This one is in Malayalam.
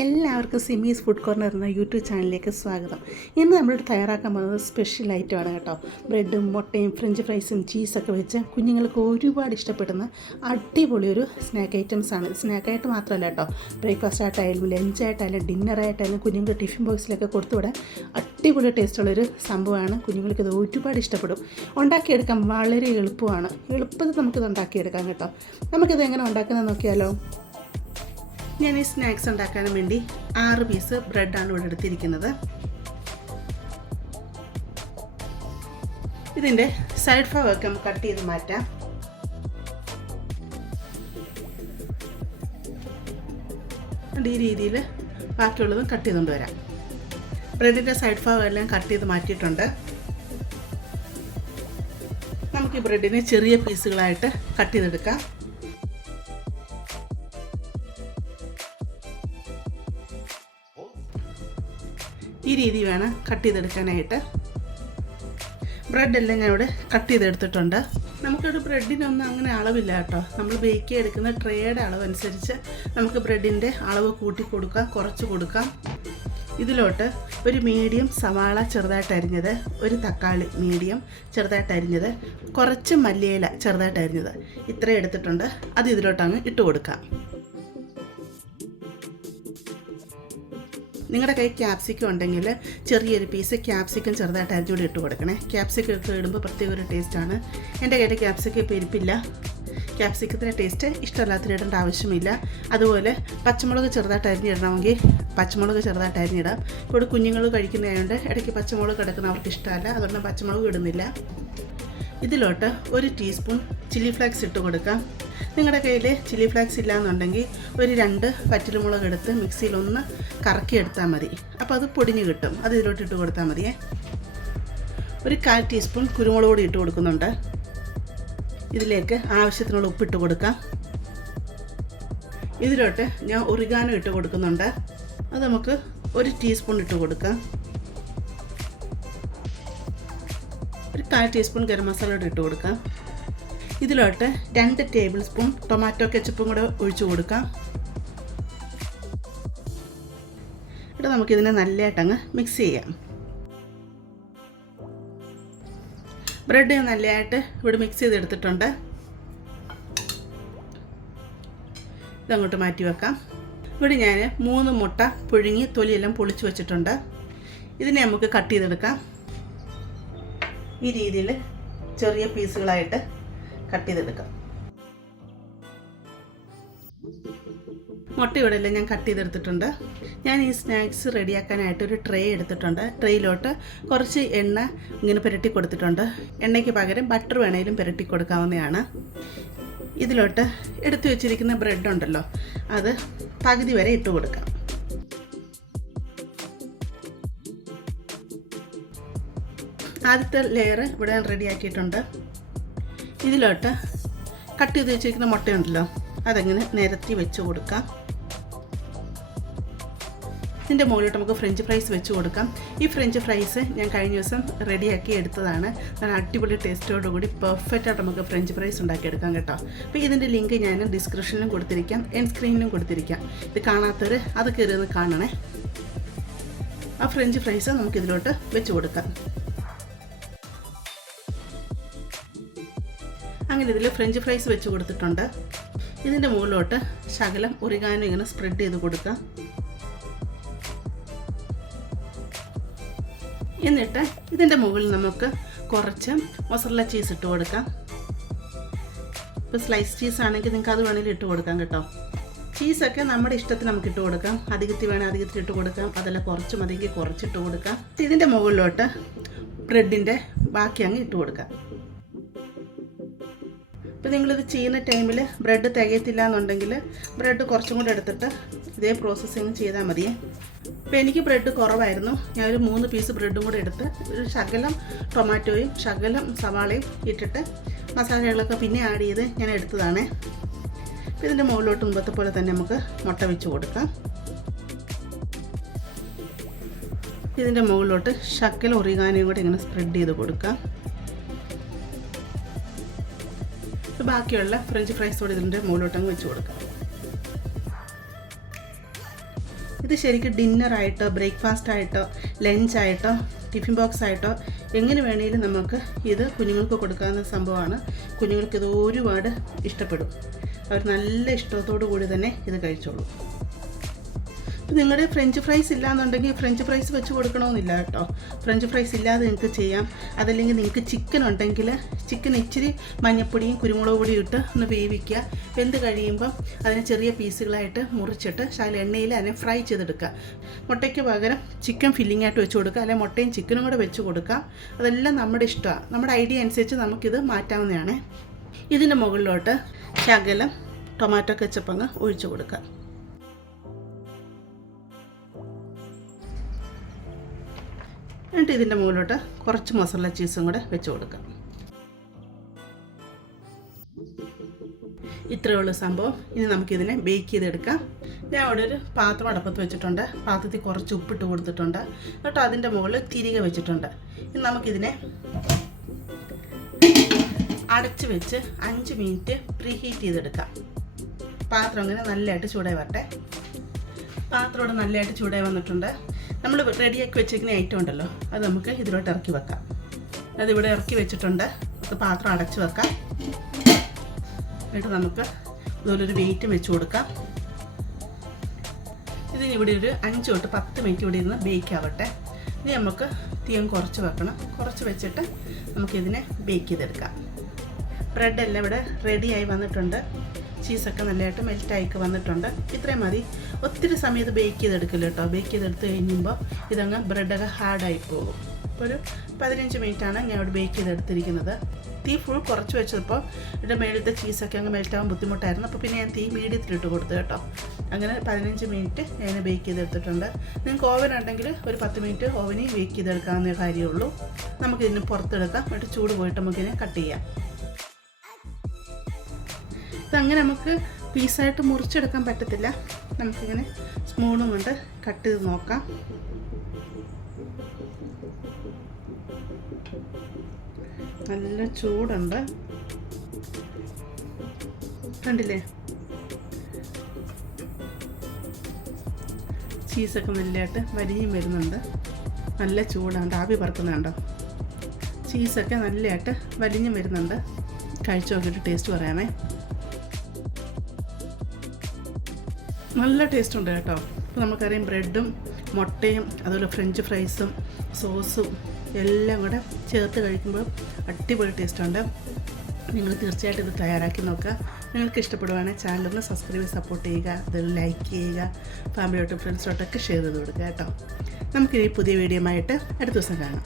എല്ലാവർക്കും സിമീസ് ഫുഡ് കോർണർ എന്ന യൂട്യൂബ് ചാനലിലേക്ക് സ്വാഗതം. ഇന്ന് നമ്മളിവിടെ തയ്യാറാക്കാൻ പോകുന്നത് സ്പെഷ്യൽ ഐറ്റമാണ് കേട്ടോ. ബ്രെഡും മുട്ടയും ഫ്രഞ്ച് ഫ്രൈസും ചീസൊക്കെ വെച്ച് കുഞ്ഞുങ്ങൾക്ക് ഒരുപാട് ഇഷ്ടപ്പെടുന്ന അടിപൊളി ഒരു സ്നാക്ക് ഐറ്റംസ് ആണ്. സ്നാക്കായിട്ട് മാത്രമല്ല കേട്ടോ ബ്രേക്ക്ഫാസ്റ്റ് ആയിട്ടായാലും ഡിന്നർ ഡിന്നറായിട്ടായാലും കുഞ്ഞുങ്ങൾക്ക് ടിഫിൻ ബോക്സിലൊക്കെ കൊടുത്തുവിടാൻ അടിപൊളി ടേസ്റ്റുള്ളൊരു സംഭവമാണ്. കുഞ്ഞുങ്ങൾക്ക് ഇത് ഒരുപാട് ഇഷ്ടപ്പെടും. ഉണ്ടാക്കിയെടുക്കാൻ വളരെ എളുപ്പമാണ്. എളുപ്പത്തിൽ നമുക്കിത് ഉണ്ടാക്കിയെടുക്കാം കേട്ടോ. നമുക്കിത് എങ്ങനെ ഉണ്ടാക്കുന്നത് നോക്കിയാലോ. ഞാൻ ഈ സ്നാക്സ് ഉണ്ടാക്കാൻ വേണ്ടി ആറ് പീസ് ബ്രെഡാണ് ഇവിടെ എടുത്തിരിക്കുന്നത്. ഇതിന്റെ സൈഡ് ഭാഗമൊക്കെ നമുക്ക് കട്ട് ചെയ്ത് മാറ്റാം. ഈ രീതിയിൽ ബാക്കിയുള്ളതും കട്ട് ചെയ്തുകൊണ്ട് വരാം. ബ്രെഡിന്റെ സൈഡ് ഭാഗമെല്ലാം കട്ട് ചെയ്ത് മാറ്റിയിട്ടുണ്ട്. നമുക്ക് ഈ ബ്രെഡിനെ ചെറിയ പീസുകളായിട്ട് കട്ട് ചെയ്തെടുക്കാം. ഈ രീതി വേണം കട്ട് ചെയ്തെടുക്കാനായിട്ട്. ബ്രെഡെല്ലാം ഞാൻ ഇവിടെ കട്ട് ചെയ്തെടുത്തിട്ടുണ്ട്. നമുക്കൊരു ബ്രെഡിനൊന്നും അങ്ങനെ അളവില്ല കേട്ടോ. നമ്മൾ ബേക്ക് എടുക്കുന്ന ട്രേയുടെ അളവനുസരിച്ച് നമുക്ക് ബ്രെഡിന്റെ അളവ് കൂട്ടി കൊടുക്കാം കുറച്ച് കൊടുക്കാം. ഇതിലോട്ട് ഒരു മീഡിയം സവാള ചെറുതായിട്ട് അരിഞ്ഞത് ഒരു തക്കാളി മീഡിയം ചെറുതായിട്ട് അരിഞ്ഞത് കുറച്ച് മല്ലിയില ചെറുതായിട്ട് അരിഞ്ഞത്. ഇത്രയും എടുത്തിട്ടുണ്ട്. അത് ഇതിലോട്ടങ്ങ് ഇട്ട് കൊടുക്കാം. നിങ്ങളുടെ കയ്യിൽ ക്യാപ്സിക്കം ഉണ്ടെങ്കിൽ ചെറിയൊരു പീസ് ക്യാപ്സിക്കം ചെറുതായിട്ട് അരിഞ്ഞുകൂടി ഇട്ട് കൊടുക്കണേ. ക്യാപ്സിക്കം ഒക്കെ ഇടുമ്പോൾ പ്രത്യേക ഒരു ടേസ്റ്റാണ് എന്റെ കയ്യിൽ ക്യാപ്സിക്കം ഇപ്പോൾ ഇരിപ്പില്ല. ക്യാപ്സിക്കത്തിന്റെ ടേസ്റ്റ് ഇഷ്ടമല്ലാത്ത ഇടേണ്ട ആവശ്യമില്ല. അതുപോലെ പച്ചമുളക് ചെറുതായിട്ട് അരിഞ്ഞിടണമെങ്കിൽ പച്ചമുളക് ചെറുതായിട്ട് അരിഞ്ഞിടാം ഇവിടെ കുഞ്ഞുങ്ങൾ കഴിക്കുന്നതായതുകൊണ്ട് ഇടയ്ക്ക് പച്ചമുളക് കിടക്കുന്ന അവർക്ക് ഇഷ്ടമല്ല. അതുകൊണ്ട് പച്ചമുളക് ഇടുന്നില്ല. ഇതിലോട്ട് ഒരു ടീസ്പൂൺ ചില്ലി ഫ്ലേക്സ് ഇട്ട് കൊടുക്കാം. നിങ്ങളുടെ കയ്യിൽ ചില്ലി ഫ്ലേക്സ് ഇല്ലയെന്നുണ്ടെങ്കിൽ ഒരു രണ്ട് പറ്റലുമുളക് എടുത്ത് മിക്സിയിൽ ഒന്ന് കറക്കി എടുത്താൽ മതി. അപ്പോൾ അത് പൊടിഞ്ഞ് കിട്ടും. അത് ഇതിലോട്ട് ഇട്ട് കൊടുത്താൽ മതിയേ. ഒരു കാൽ ടീസ്പൂൺ കുരുമുളക് പൊടി ഇട്ട് കൊടുക്കുന്നുണ്ട്. ഇതിലേക്ക് ആവശ്യത്തിനുള്ള ഉപ്പിട്ട് കൊടുക്കാം. ഇതിലോട്ട് ഞാൻ ഒറിഗാനോ ഇട്ട് കൊടുക്കുന്നുണ്ട്. അത് നമുക്ക് ഒരു ടീസ്പൂൺ ഇട്ട് കൊടുക്കാം. ഒരു കാൽ ടീസ്പൂൺ ഗരം മസാല ഇട്ട് കൊടുക്കാം. ഇതിലോട്ട് രണ്ട് ടേബിൾ സ്പൂൺ ടൊമാറ്റോ കെച്ചപ്പും കൂടെ ഒഴിച്ചു കൊടുക്കാം. ഇവിടെ നമുക്കിതിനെ നല്ലതായിട്ടങ്ങ് മിക്സ് ചെയ്യാം. ബ്രെഡ് നല്ലതായിട്ട് ഇവിടെ മിക്സ് ചെയ്തെടുത്തിട്ടുണ്ട്. ഇതങ്ങോട്ട് മാറ്റി വെക്കാം. ഇവിടെ ഞാൻ മൂന്ന് മുട്ട പുഴുങ്ങി തൊലിയെല്ലാം പൊളിച്ചു വെച്ചിട്ടുണ്ട്. ഇതിനെ നമുക്ക് കട്ട് ചെയ്തെടുക്കാം. ഈ രീതിയിൽ ചെറിയ പീസുകളായിട്ട് കട്ട് ചെയ്തെടുക്കാം. മുട്ട ഇവിടെയെല്ലാം ഞാൻ കട്ട് ചെയ്തെടുത്തിട്ടുണ്ട്. ഞാൻ ഈ സ്നാക്സ് റെഡിയാക്കാനായിട്ട് ഒരു ട്രേ എടുത്തിട്ടുണ്ട്. ട്രേയിലോട്ട് കുറച്ച് എണ്ണ ഇങ്ങനെ പുരട്ടി കൊടുത്തിട്ടുണ്ട്. എണ്ണയ്ക്ക് പകരം ബട്ടർ വേണേലും പുരട്ടി കൊടുക്കാവുന്നതാണ്. ഇതിലോട്ട് എടുത്തു വെച്ചിരിക്കുന്ന ബ്രെഡ് ഉണ്ടല്ലോ അത് പകുതി വരെ ഇട്ട് കൊടുക്കാം. ആദ്യത്തെ ലെയർ ഇവിടെ റെഡിയാക്കിയിട്ടുണ്ട്. ഇതിലോട്ട് കട്ട് ചെയ്ത് വെച്ചിരിക്കുന്ന മുട്ടയുണ്ടല്ലോ അതങ്ങനെ നിരത്തി വെച്ച് കൊടുക്കാം. ഇതിന്റെ മുകളിലോട്ട് നമുക്ക് ഫ്രഞ്ച് ഫ്രൈസ് വെച്ച് കൊടുക്കാം. ഈ ഫ്രഞ്ച് ഫ്രൈസ് ഞാൻ കഴിഞ്ഞ ദിവസം റെഡിയാക്കി എടുത്തതാണ്. നല്ല അടിപൊളി ടേസ്റ്റോടുകൂടി പെർഫെക്റ്റായിട്ട് നമുക്ക് ഫ്രഞ്ച് ഫ്രൈസ് ഉണ്ടാക്കിയെടുക്കാം കേട്ടോ. അപ്പോൾ ഇതിന്റെ ലിങ്ക് ഞാൻ ഡിസ്ക്രിപ്ഷനിലും കൊടുത്തിരിക്കാം എൻ സ്ക്രീനിലും കൊടുത്തിരിക്കാം. ഇത് കാണാത്തവർ അത് കയറി കാണണേ. ആ ഫ്രഞ്ച് ഫ്രൈസ് നമുക്ക് ഇതിലോട്ട് വെച്ച് കൊടുക്കാം. അങ്ങനെ ഇതിൽ ഫ്രഞ്ച് ഫ്രൈസ് വെച്ച് കൊടുത്തിട്ടുണ്ട്. ഇതിന്റെ മുകളിലോട്ട് ശകലം ഒറിഗാനോ ഇങ്ങനെ സ്പ്രെഡ് ചെയ്ത് കൊടുക്കുക. എന്നിട്ട് ഇതിന്റെ മുകളിൽ നമുക്ക് കുറച്ച് മൊസറല ചീസ് ഇട്ട് കൊടുക്കാം. ഇപ്പോൾ സ്ലൈസ് ചീസ് ആണെങ്കിൽ നിങ്ങൾക്ക് അത് വേണമെങ്കിൽ ഇട്ട് കൊടുക്കാം കേട്ടോ. ചീസൊക്കെ നമ്മുടെ ഇഷ്ടത്തിന് നമുക്ക് ഇട്ട് കൊടുക്കാം. അധികത്തിൽ വേണേൽ അധികത്തിൽ ഇട്ട് കൊടുക്കാം. അതല്ല കുറച്ച് മതിയെങ്കിൽ കുറച്ചിട്ട് കൊടുക്കാം. ഇതിന്റെ മുകളിലോട്ട് ബ്രെഡിന്റെ ബാക്കി അങ്ങ് ഇട്ട് കൊടുക്കാം. ഇപ്പോൾ നിങ്ങളിത് ചെയ്യുന്ന ടൈമിൽ ബ്രെഡ് തികയത്തില്ല എന്നുണ്ടെങ്കിൽ ബ്രെഡ് കുറച്ചും കൂടെ എടുത്തിട്ട് ഇതേ പ്രോസസ്സിങ് ചെയ്താൽ മതിയേ. ഇപ്പോൾ എനിക്ക് ബ്രെഡ് കുറവായിരുന്നു. ഞാൻ ഒരു മൂന്ന് പീസ് ബ്രെഡും കൂടെ എടുത്ത് ഒരു ശകലം ടൊമാറ്റോയും ശകലം സവാളയും ഇട്ടിട്ട് മസാലകളൊക്കെ പിന്നെ ആഡ് ചെയ്ത് ഞാൻ എടുത്തതാണ്. അപ്പോൾ ഇതിന്റെ മുകളിലോട്ട് മുമ്പത്തെ പോലെ തന്നെ നമുക്ക് മുട്ട വെച്ച് കൊടുക്കാം. ഇതിന്റെ മുകളിലോട്ട് ശക്കൽ ഒറിഗാനയും കൂടെ ഇങ്ങനെ സ്പ്രെഡ് ചെയ്ത് കൊടുക്കാം. ബാക്കിയുള്ള ഫ്രഞ്ച് ഫ്രൈസ് കൂടി ഇതിന്റെ മുകളിലോട്ടങ്ങ് വെച്ച് കൊടുക്കാം. ഇത് ശരിക്കും ഡിന്നറായിട്ടോ ബ്രേക്ക്ഫാസ്റ്റ് ആയിട്ടോ ലഞ്ചായിട്ടോ ടിഫിൻ ബോക്സ് ആയിട്ടോ എങ്ങനെ വേണമെങ്കിലും നമുക്ക് ഇത് കുഞ്ഞുങ്ങൾക്ക് കൊടുക്കാവുന്ന സംഭവമാണ്. കുഞ്ഞുങ്ങൾക്ക് ഇത് ഒരുപാട് ഇഷ്ടപ്പെടും. അവർ നല്ല ഇഷ്ടത്തോടു കൂടി തന്നെ ഇത് കഴിച്ചോളൂ. നിങ്ങളുടെ ഫ്രഞ്ച് ഫ്രൈസ് ഇല്ലാന്നുണ്ടെങ്കിൽ ഫ്രഞ്ച് ഫ്രൈസ് വെച്ച് കൊടുക്കണമെന്നില്ല കേട്ടോ. ഫ്രഞ്ച് ഫ്രൈസ് ഇല്ലാതെ നിങ്ങൾക്ക് ചെയ്യാം. അതല്ലെങ്കിൽ നിങ്ങൾക്ക് ചിക്കൻ ഉണ്ടെങ്കിൽ ചിക്കൻ ഇച്ചിരി മഞ്ഞപ്പൊടിയും കുരുമുളക് പൊടിയും ഇട്ട് ഒന്ന് വേവിക്കുക. വെന്ത് കഴിയുമ്പം അതിനെ ചെറിയ പീസുകളായിട്ട് മുറിച്ചിട്ട് ശാല എണ്ണയിൽ അതിനെ ഫ്രൈ ചെയ്തെടുക്കുക. മുട്ടയ്ക്ക് പകരം ചിക്കൻ ഫില്ലിംഗ് ആയിട്ട് വെച്ച് കൊടുക്കുക. അല്ലെങ്കിൽ മുട്ടയും ചിക്കനും കൂടെ വെച്ച് കൊടുക്കാം അതെല്ലാം നമ്മുടെ ഇഷ്ടമാണ്. നമ്മുടെ ഐഡിയ അനുസരിച്ച് നമുക്കിത് മാറ്റാവുന്നതാണ്. ഇതിന്റെ മുകളിലോട്ട് ശകലം ടൊമാറ്റോ കെച്ചപ്പ് ഒഴിച്ചു കൊടുക്കാം എന്നിട്ട് ഇതിന്റെ മുകളിലോട്ട് കുറച്ച് മസാല ചീസും കൂടെ വെച്ച് കൊടുക്കാം. ഇത്രയേ ഉള്ളൂ സംഭവം. ഇനി നമുക്കിതിനെ ബേക്ക് ചെയ്തെടുക്കാം. ഞാൻ അവിടെ ഒരു പാത്രം അടപ്പത്ത് വെച്ചിട്ടുണ്ട്. പാത്രത്തിൽ കുറച്ച് ഉപ്പിട്ട് കൊടുത്തിട്ടുണ്ട്. എന്നിട്ട് അതിന്റെ മുകളിൽ തിരികെ വെച്ചിട്ടുണ്ട്. ഇനി നമുക്കിതിനെ അടച്ച് വെച്ച് അഞ്ച് മിനിറ്റ് പ്രീഹീറ്റ് ചെയ്തെടുക്കാം. പാത്രം അങ്ങനെ നല്ലതായിട്ട് ചൂടായി വരട്ടെ. പാത്രം ഇവിടെ നല്ലതായിട്ട് ചൂടായി വന്നിട്ടുണ്ട്. നമ്മൾ റെഡിയാക്കി വെച്ചിരിക്കുന്ന ഐറ്റം ഉണ്ടല്ലോ അത് നമുക്ക് ഇതിലോട്ട് ഇറക്കി വെക്കാം. അതിവിടെ ഇറക്കി വെച്ചിട്ടുണ്ട്. നമുക്ക് പാത്രം അടച്ചു വെക്കാം. എന്നിട്ട് നമുക്ക് ഇതുപോലൊരു വെയിറ്റും വെച്ച് കൊടുക്കാം. ഇതിന് ഇവിടെ ഒരു അഞ്ച് തൊട്ട് പത്ത് മിനിറ്റ് ഇവിടെ ഇരുന്ന് ബേക്ക് ആവട്ടെ. ഇനി നമുക്ക് തീയം കുറച്ച് വെക്കണം. കുറച്ച് വെച്ചിട്ട് നമുക്കിതിനെ ബേക്ക് ചെയ്തെടുക്കാം. ബ്രെഡ് എല്ലാം ഇവിടെ റെഡിയായി വന്നിട്ടുണ്ട്. ചീസൊക്കെ നല്ലതായിട്ട് മെൽറ്റായിക്ക് വന്നിട്ടുണ്ട്. ഇത്രയും മതി. ഒത്തിരി സമയത്ത് ബേക്ക് ചെയ്തെടുക്കില്ല കേട്ടോ. ബേക്ക് ചെയ്തെടുത്ത് കഴിയുമ്പോൾ ഇതങ്ങ് ബ്രെഡൊക്കെ ഹാർഡായി പോകും. ഇപ്പോൾ ഒരു പതിനഞ്ച് മിനിറ്റാണ് ഞാൻ ഇവിടെ ബേക്ക് ചെയ്തെടുത്തിരിക്കുന്നത്. തീ ഫുൾ കുറച്ച് വെച്ചപ്പോൾ ഇതിന്റെ മേളിലത്തെ ചീസൊക്കെ അങ്ങ് മെൽറ്റാവാൻ ബുദ്ധിമുട്ടായിരുന്നു. അപ്പോൾ പിന്നെ ഞാൻ തീ മീഡിയത്തിലിട്ട് കൊടുത്തു കേട്ടോ. അങ്ങനെ പതിനഞ്ച് മിനിറ്റ് ഞാൻ ബേക്ക് ചെയ്തെടുത്തിട്ടുണ്ട്. നിങ്ങൾക്ക് ഓവൻ ഉണ്ടെങ്കിൽ ഒരു പത്ത് മിനിറ്റ് ഓവനിൽ ബേക്ക് ചെയ്തെടുക്കാവുന്ന കാര്യമുള്ളൂ. നമുക്കിതിന് പുറത്തെടുക്കാം. എന്നിട്ട് ചൂട് പോയിട്ട് നമുക്കിതിനെ കട്ട് ചെയ്യാം. ഇതങ്ങനെ നമുക്ക് പീസായിട്ട് മുറിച്ചെടുക്കാൻ പറ്റത്തില്ല. നമുക്കിങ്ങനെ സ്പൂണും കൊണ്ട് കട്ട് ചെയ്ത് നോക്കാം. നല്ല ചൂടുണ്ട്. കണ്ടില്ലേ? ചീസൊക്കെ നല്ലതായിട്ട് വലിയും വരുന്നുണ്ട്. നല്ല ചൂടാണ്. ആവി പറക്കുന്നുണ്ടോ ചീസൊക്കെ നല്ലതായിട്ട് വലിഞ്ഞും വരുന്നുണ്ട്. കഴിച്ചു നോക്കിയിട്ട് ടേസ്റ്റ് പറയാമേ. നല്ല ടേസ്റ്റ് ഉണ്ട് കേട്ടോ. അപ്പോൾ നമുക്കറിയാം ബ്രെഡും മുട്ടയും അതുപോലെ ഫ്രഞ്ച് ഫ്രൈസും സോസും എല്ലാം കൂടെ ചേർത്ത് കഴിക്കുമ്പോൾ അടിപൊളി ടേസ്റ്റ് ഉണ്ട്. നിങ്ങൾ തീർച്ചയായിട്ടും ഇത് തയ്യാറാക്കി നോക്കുക. നിങ്ങൾക്ക് ഇഷ്ടപ്പെടുവാണെങ്കിൽ ചാനലൊന്ന് സബ്സ്ക്രൈബ് സപ്പോർട്ട് ചെയ്യുക. അതിൽ ലൈക്ക് ചെയ്യുക. ഫാമിലിയോട്ടും ഫ്രണ്ട്സോട്ടൊക്കെ ഷെയർ ചെയ്ത് കൊടുക്കുക കേട്ടോ. നമുക്കിനി പുതിയ വീഡിയോ ആയിട്ട് അടുത്ത ദിവസം കാണാം.